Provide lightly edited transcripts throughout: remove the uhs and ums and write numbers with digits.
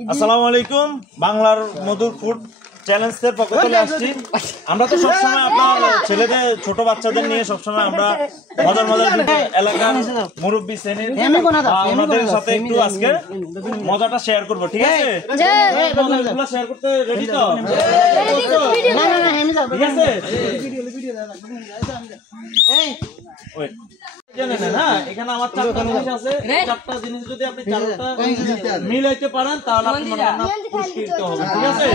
আসসালামু আলাইকুম। বাংলার মধুর ফুড চ্যালেঞ্জের পক্ষ থেকে আসছি। আমরা তো সবসময় আপনার ছেলেদের ছোট বাচ্চাদের নিয়ে সবসময় আমরা মজার মজার এলাকার মুরব্বী শ্রেণীর আমাদের সাথে একটু আজকে মজাটা শেয়ার করবো, ঠিক আছে? মজাগুলো শেয়ার করতে রেডি তো? ঠিক আছে, এখানে আমার চারটা জিনিস আছে। চারটা জিনিস যদি আপনি চারটা মিলাইতে পারেন তাহলে আপনার রান্না পুরস্কৃত হবে, ঠিক আছে?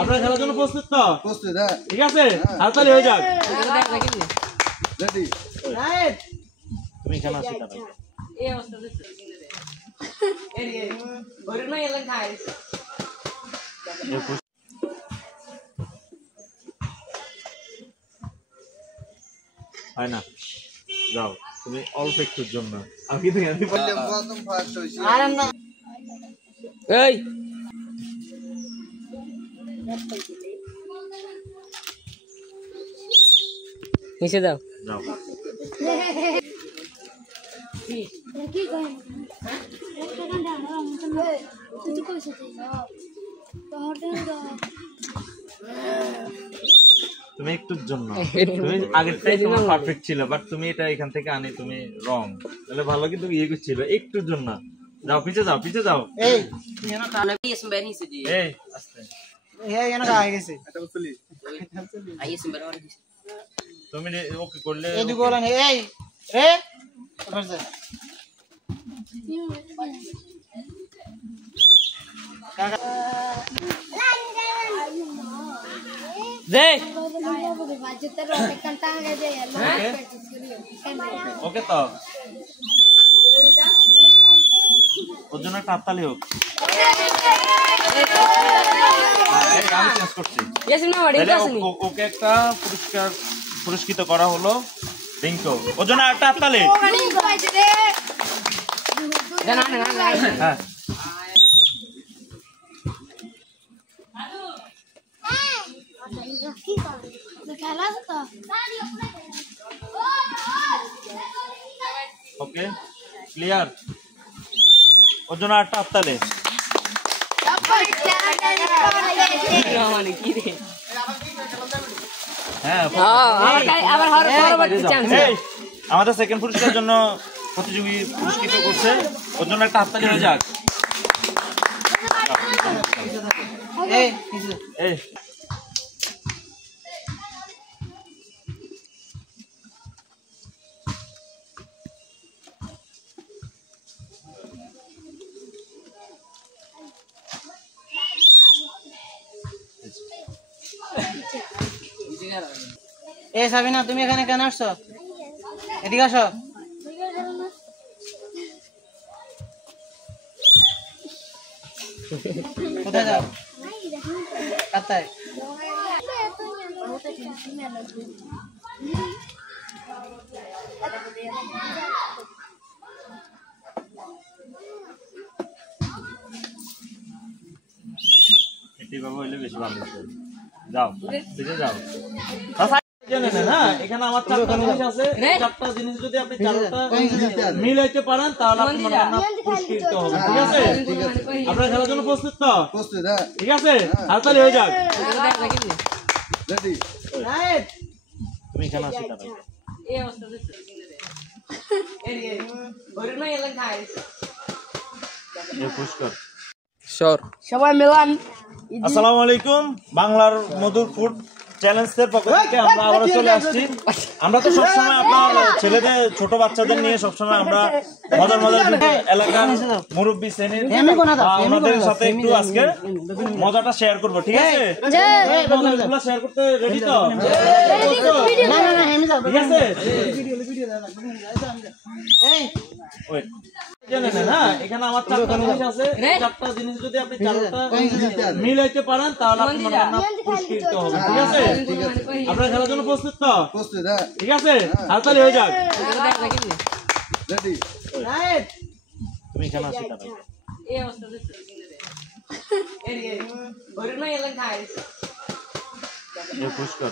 আপনারা খেলার জন্য প্রস্তুত তো? ঠিক আছে, হাততালি হয়ে যাক। তুমি এখানে আসি হয় না, যাও তুমি অল্প একটুর জন্য। আমি কিন্তু এই নিচে দাও, যাও। তুমি একটুর জন্য, তুমি আগেরটাই তোমার পারফেক্ট ছিল, বাট তুমি এটা এখান থেকে আনি তুমি রং, তাহলে ভালো কিন্তু ইয়ে করছিল একটুর জন্য। যাও পিছে যাও, পিছে যাও। এই এই আস্তে তুমি ওকে করলে ওকে তো ওর জন্য একটা হাততালি হোক। আমি চেঞ্জ করছি, ওকে একটা পুরস্কৃত করা হলো রিঙ্কো, ওর জন্য একটা হাততালি। হ্যাঁ ওকে ক্লিয়ার, ওর জন্য একটা হাততালি। আমাদের সেকেন্ড পুরস্কারের জন্য প্রতিযোগী পুরস্কৃত করছে, ওর জন্য একটা হাততালি হয়ে যাক। সাবিনা, তুমি এখানে কেন আসছো? এদিকে আসো। কোথায় যাও? কাতায় এটি বাবু হইলে বেশি ভালো হতো। যাও পিছে যাও। এখানে আমার চারটা জিনিস আছে। চারটা জিনিস যদি আপনি চারটা মিলাইতে পারেন তাহলে আপনার রান্না পুরস্কৃত হবে, ঠিক আছে? আপনারা খেলার জন্য প্রস্তুত তো? ঠিক আছে, হাততালি হয়ে যাক। তুমি এখানে আসি পুরস্কার সবাই মেলান। আসসালামু আলাইকুম। বাংলার মধুর ফুড চ্যালেঞ্জের পক্ষ থেকে আমরা আবারও চলে আসছি। আমরা তো সবসময় আপনার ছেলেদের ছোট বাচ্চাদের নিয়ে সবসময় আমরা মজার মজার এলাকার মুরব্বী শ্রেণীর আমাদের সাথে একটু আজকে মজাটা শেয়ার করবো, ঠিক আছে? মজাগুলো শেয়ার করতে রেডি তো? ঠিক আছে, এখানে আমার চারটা জিনিস আছে। চারটা জিনিস যদি আপনি চারটা মিলাইতে পারেন তাহলে আপনার রান্না পুরস্কৃত হবে, ঠিক আছে? আপনারা খেলার জন্য প্রস্তুত তো? ঠিক আছে, হাততালি হয়ে যাক। তুমি এখানে আসি পুরস্কার